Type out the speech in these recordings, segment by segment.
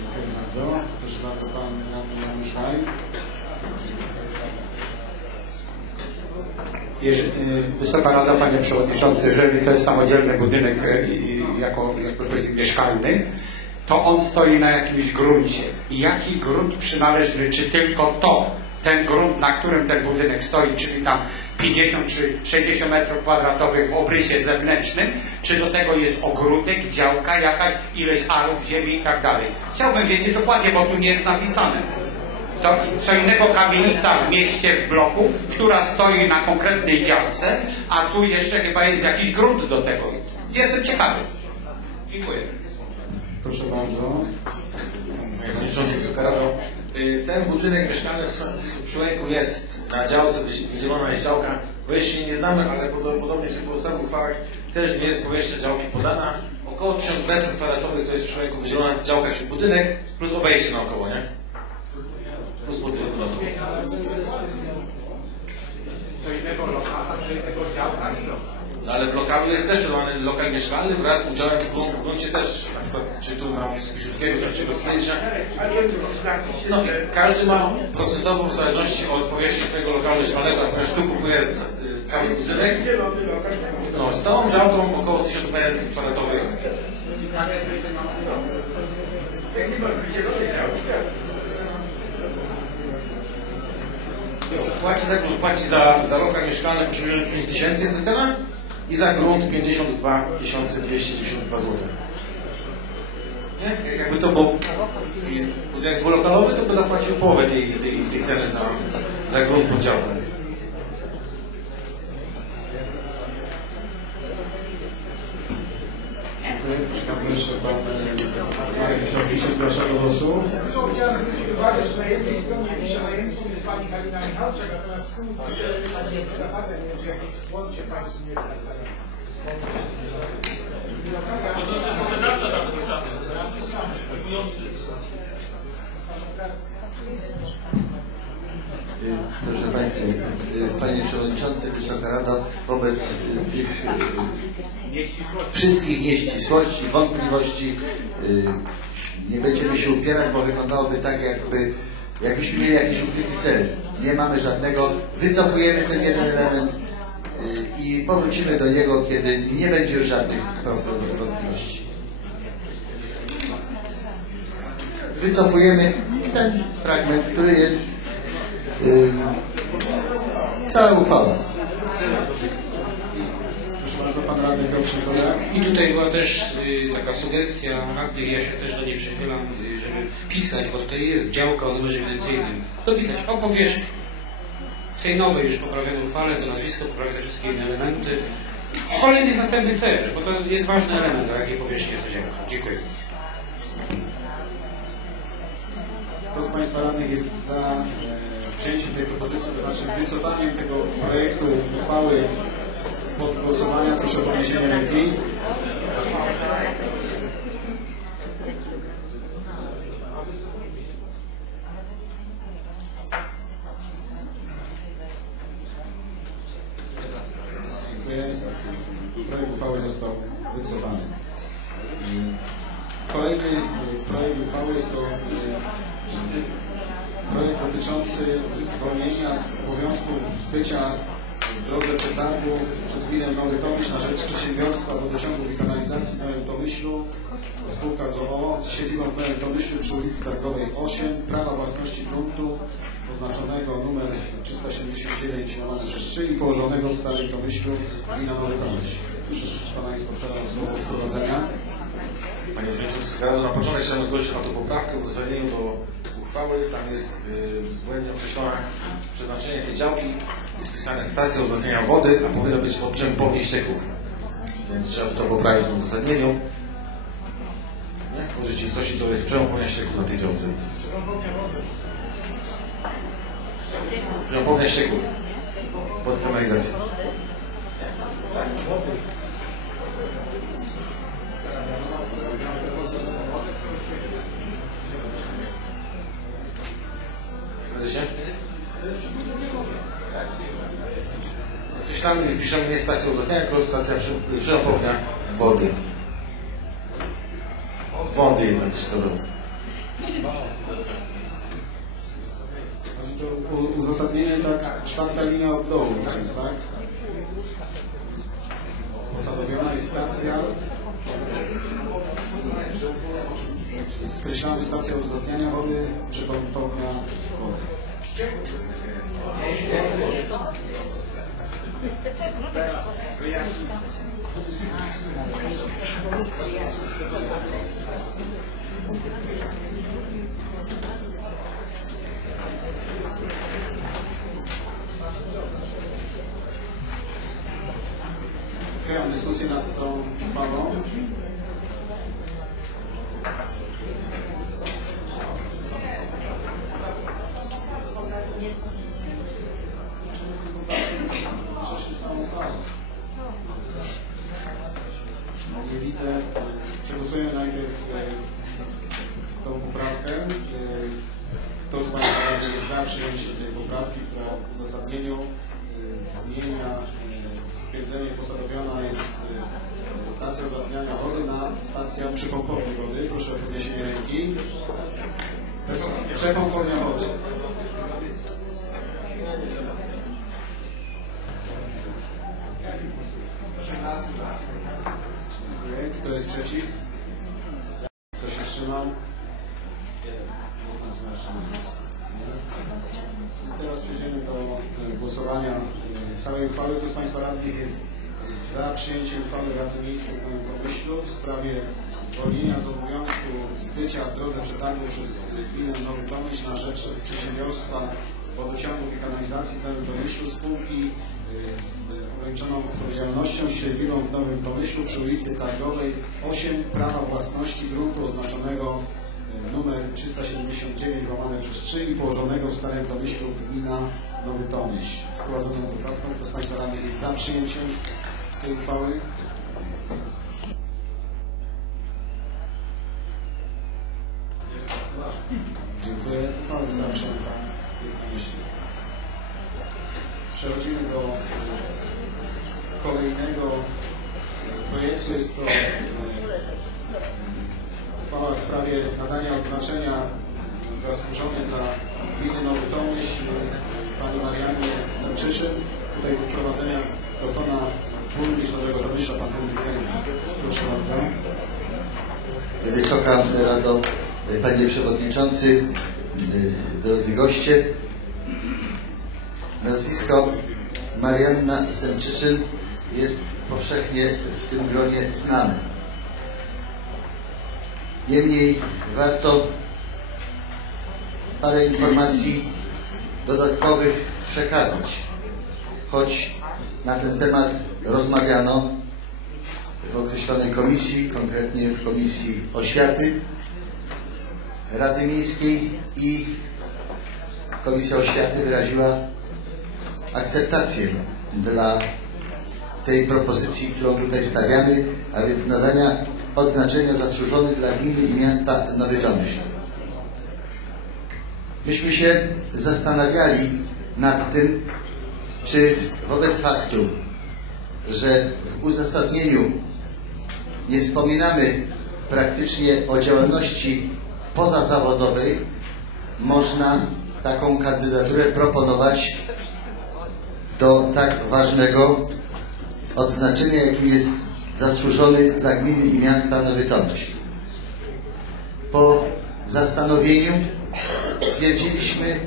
Dziękuję bardzo. Proszę bardzo, pan radny Janusz Haj. Jeż- y, Wysoka Rada, Panie Przewodniczący, jeżeli to jest samodzielny budynek y, jako, jakby powiedzieć, mieszkalny, to on stoi na jakimś gruncie. I jaki grunt przynależny, czy tylko to, ten grunt, na którym ten budynek stoi, czyli tam 50 czy 60 metrów kwadratowych w obrysie zewnętrznym, czy do tego jest ogródek, działka jakaś, ileś arów ziemi i tak dalej. Chciałbym wiedzieć dokładnie, bo tu nie jest napisane. To co innego kamienica w mieście, w bloku, która stoi na konkretnej działce, a tu jeszcze chyba jest jakiś grunt do tego. Jestem ciekawy. Dziękuję. Proszę bardzo. Y, ten budynek mieszkalny w Przyłęku jest na działce, wydzielona jest działka. Powierzchni nie znamy, ale podo- podobnie jak w pozostałych uchwałach też nie jest powierzchnia działki podana. Około 1000 metrów kwadratowych to jest w Przyłęku wydzielona działka, czyli budynek plus obejście naokoło, nie? Plus budynek dodatkowy. Co innego lokala, co innego działka. No ale w lokalu jest też dodany lokal mieszkalny wraz z udziałem w grun- w gruncie też, na przykład czy tu na Piłsudskiego, czy czego Stejsza. No, każdy ma procentowo w zależności od powierzchni swojego lokalu mieszkalnego, natomiast tu kupuje cały budynek. No, z całą działką około 1000 metrów kwadratowych. Płaci za płaci za, za lokal mieszkalny 85 tysięcy jest wycena i za grunt 52 292 zł. Nie? Jakby to był budynek dwulokalowy, to by zapłacił połowę tej, tej, tej ceny za, za grunt pod działką. Dziękuję. Proszę bardzo, jeszcze pan Marek głosu. Tylko chciałem zwrócić uwagę, że na jednej stronie najemcą jest pani Halina naprawdę jest jakieś łącze państwu nie Proszę Państwa, Panie Przewodniczący, Wysoka Rado, wobec y, tych y, wszystkich nieścisłości, wątpliwości y, nie będziemy się upierać, bo wyglądałoby tak, jakby jakbyśmy mieli jakiś ukryty cel. Nie mamy żadnego, wycofujemy ten jeden element y, i powrócimy do niego, kiedy nie będzie już żadnych wątpliwości. Wycofujemy ten fragment, który jest y, cała uchwała. I tutaj była też y, taka sugestia ja się też do niej przychylam, y, żeby wpisać, bo tutaj jest działka o numerze ewidencyjnym. Dopisać o powierzchni. W tej nowej już poprawionej uchwale to nazwisko, poprawia te wszystkie inne elementy. W kolejnych następnych też, bo to jest ważny element, o jakiej powierzchni jest działka. Dziękuję. Kto z Państwa radnych jest za e, przyjęciem tej propozycji, to znaczy wycofaniem tego projektu uchwały z pod głosowania, proszę o podniesienie ręki. Dziękuję. Projekt uchwały został wycofany. Kolejny projekt uchwały jest to e, projekt dotyczący zwolnienia z obowiązku zbycia w drodze przetargu przez gminę Nowy Tomyśl na rzecz przedsiębiorstwa wodociągów i kanalizacji w Nowym Tomyślu, spółka z OO z siedzibą w Nowym Tomyślu przy ulicy Targowej 8, prawa własności gruntu oznaczonego numer 379 łamane przez 3 i położonego w Starym Tomyślu, gmina Nowy Tomyśl. Proszę Pana Inspektora o słowo wprowadzenia. Panie Przewodniczący, na początek chciałem zgłosić autopoprawkę w uzasadnieniu do uchwały. Tam jest y, względnie określone przeznaczenie tej działki. Jest pisane stacja uwzględnienia wody, a powinno być odczym pomnik ścieków. Więc trzeba to poprawić w uzasadnieniu. Nie? Możecie coś i to jest pomnik ścieków na tej działce. Przemysł pomnik ścieków. Pod kanalizacją. Widzicie? Określamy, piszemy nie stacja uzasadnienia, tylko stacja przepompownia wody. Wody jednak u- uzasadnienie tak czwarta linia od dołu licząc, tak? Posadowiona jest stacja. Skreślamy stację uzdatniania wody, przypompownia wody. Otwieram dyskusję nad tą uchwałą. Tej poprawki, w uzasadnieniu e, zmienia e, stwierdzenie posadowiona jest e, stacja uzdatniania wody na stacja przypompowni wody. Proszę o podniesienie ręki. Przepompownia wody. Głosowania e, całej uchwały. Kto z Państwa radnych jest za przyjęciem uchwały Rady Miejskiej w Nowym Pomyślu w sprawie zwolnienia z obowiązku zbycia w drodze przetargu przez gminę Nowy Tomyśl na rzecz przedsiębiorstwa wodociągów i kanalizacji w Nowym Pomyślu spółki e, z ograniczoną odpowiedzialnością siedliwą w Nowym Pomyślu przy ulicy Targowej 8 prawa własności gruntu oznaczonego e, numer 379 łamane przez 3 i położonego w Starym Tomyślu gmina Nowy Tomyśl. Z wprowadzoną poprawką, kto z Państwa radnych jest za przyjęciem tej uchwały? Dziękuję. Uchwała została przyjęta. Przechodzimy do e, kolejnego e, projektu. Jest to e, uchwała w sprawie nadania odznaczenia zasłużone dla gminy Nowy Tomyśl pani Marianie Zemczyszyn. Tutaj wprowadzenia dokona burmistrz Nowego Tomyśla, pan burmistrz. Proszę bardzo. Wysoka Rado, Panie Przewodniczący, drodzy goście. Nazwisko Marianna Semczyszyn jest powszechnie w tym gronie znane. Niemniej warto parę informacji dodatkowych przekazać, choć na ten temat rozmawiano w określonej komisji, konkretnie w Komisji Oświaty Rady Miejskiej i Komisja Oświaty wyraziła akceptację dla tej propozycji, którą tutaj stawiamy, a więc nadania odznaczenia zasłużony dla gminy i miasta Nowy Tomyśl. Myśmy się zastanawiali nad tym, czy wobec faktu, że w uzasadnieniu nie wspominamy praktycznie o działalności pozazawodowej, można taką kandydaturę proponować do tak ważnego odznaczenia, jakim jest zasłużony dla gminy i miasta Nowy Tomyśl. Po zastanowieniu stwierdziliśmy,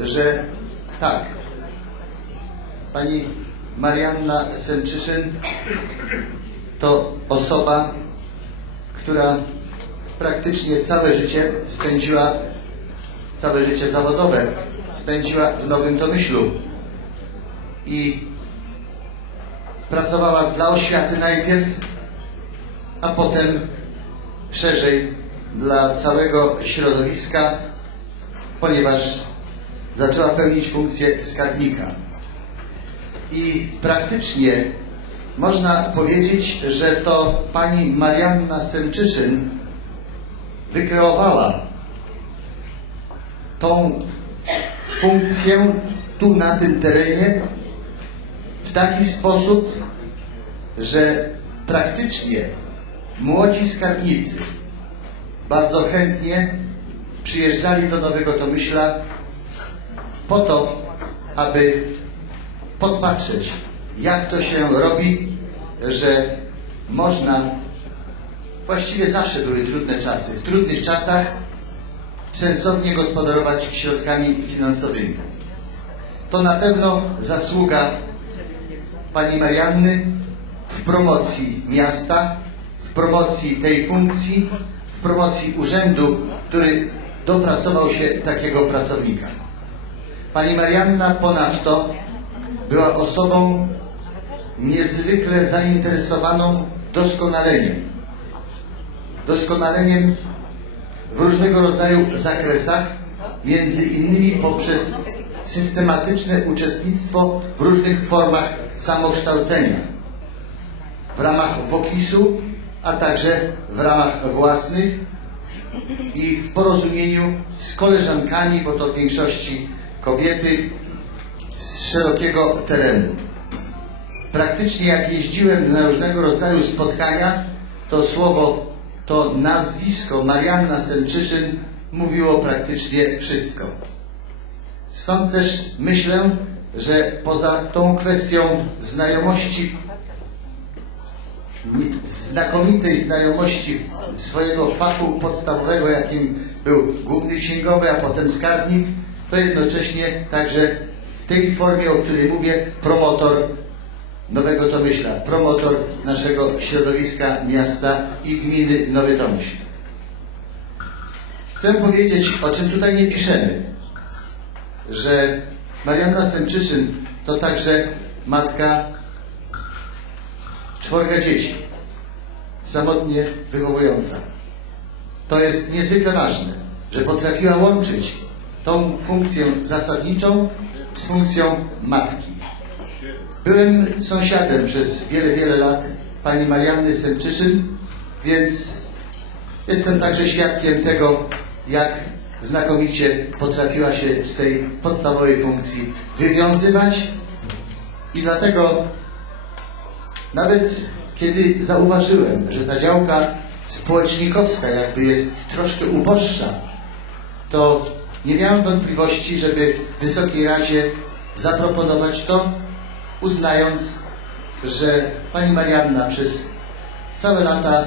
że tak, pani Marianna Semczyszyn to osoba, która praktycznie całe życie spędziła, całe życie zawodowe spędziła w Nowym Tomyślu i pracowała dla oświaty najpierw, a potem szerzej dla całego środowiska, ponieważ zaczęła pełnić funkcję skarbnika. I praktycznie można powiedzieć, że to pani Marianna Semczyszyn wykreowała tą funkcję tu na tym terenie w taki sposób, że praktycznie młodzi skarbnicy bardzo chętnie przyjeżdżali do Nowego Tomyśla po to, aby podpatrzeć, jak to się robi, że można, właściwie zawsze były trudne czasy, w trudnych czasach sensownie gospodarować środkami finansowymi. To na pewno zasługa pani Marianny w promocji miasta, w promocji tej funkcji, w promocji urzędu, który dopracował się takiego pracownika. Pani Marianna ponadto była osobą niezwykle zainteresowaną doskonaleniem. Doskonaleniem w różnego rodzaju zakresach, między innymi poprzez systematyczne uczestnictwo w różnych formach samokształcenia w ramach WOKIS-u, a także w ramach własnych i w porozumieniu z koleżankami, bo to w większości kobiety z szerokiego terenu. Praktycznie jak jeździłem na różnego rodzaju spotkania, to słowo, to nazwisko Marianna Semczyszyn mówiło praktycznie wszystko. Stąd też myślę, że poza tą kwestią znajomości, znakomitej znajomości swojego fachu podstawowego, jakim był główny księgowy, a potem skarbnik, to jednocześnie także w tej formie, o której mówię, promotor Nowego Tomyśla, promotor naszego środowiska, miasta i gminy Nowy Tomyśl. Chcę powiedzieć, o czym tutaj nie piszemy, że Marianna Semczyszyn to także matka czworga dzieci, samotnie wychowująca. To jest niezwykle ważne, że potrafiła łączyć tą funkcję zasadniczą z funkcją matki. Byłem sąsiadem przez wiele, wiele lat pani Marianny Semczyszyn, więc jestem także świadkiem tego, jak znakomicie potrafiła się z tej podstawowej funkcji wywiązywać i dlatego nawet kiedy zauważyłem, że ta działka społecznikowska jakby jest troszkę uboższa, to nie miałem wątpliwości, żeby Wysokiej Radzie zaproponować to, uznając, że pani Marianna przez całe lata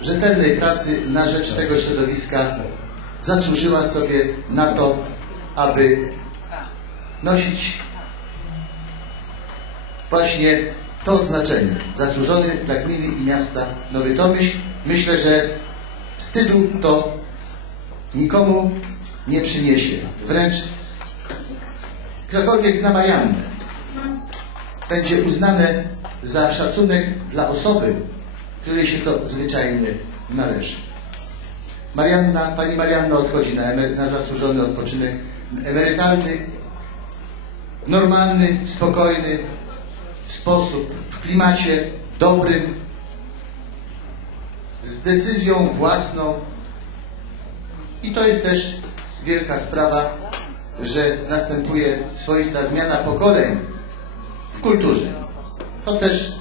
rzetelnej pracy na rzecz tego środowiska zasłużyła sobie na to, aby nosić właśnie to odznaczenie. Zasłużony dla gminy i miasta Nowy Tomyśl. Myślę, że wstydu to nikomu nie przyniesie. Wręcz ktokolwiek zna Mariannę, będzie uznane za szacunek dla osoby, której się to zwyczajnie należy. Marianna, pani Marianna odchodzi na, na zasłużony odpoczynek emerytalny, normalny, spokojny sposób, w klimacie dobrym, z decyzją własną. I to jest też wielka sprawa, że następuje swoista zmiana pokoleń w kulturze. To też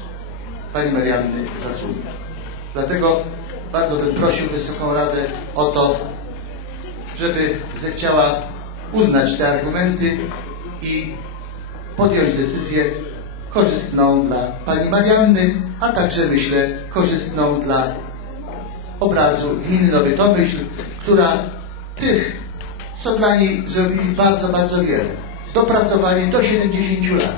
Pani Marianny zasługa. Dlatego bardzo bym prosił Wysoką Radę o to, żeby zechciała uznać te argumenty i podjąć decyzję korzystną dla Pani Marianny, a także myślę korzystną dla obrazu gminy Nowy Tomyśl, która tych, co dla niej zrobili bardzo, bardzo wiele. Dopracowali do 70 lat.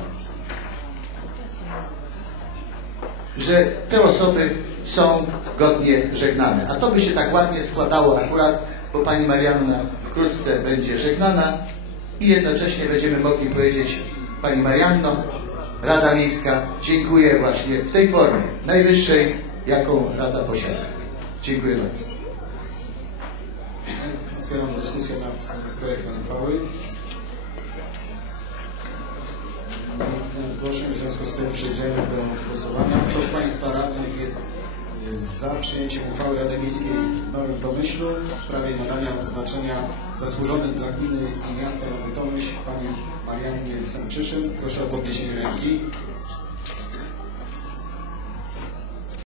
Że te osoby są godnie żegnane. A to by się tak ładnie składało akurat, bo Pani Marianna wkrótce będzie żegnana i jednocześnie będziemy mogli powiedzieć Pani Marianno, Rada Miejska dziękuję właśnie w tej formie, najwyższej, jaką Rada posiada. Dziękuję bardzo. Otwieram dyskusję nad projektem uchwały. Nie widzę zgłoszeń, w związku z tym przejdziemy do głosowania. Kto z Państwa radnych jest za przyjęciem uchwały Rady Miejskiej w Nowym Tomyślu w sprawie nadania oznaczenia zasłużonym dla gminy i miasta Nowy Tomyśl Pani Mariannie Semczyszyn? Proszę o podniesienie ręki.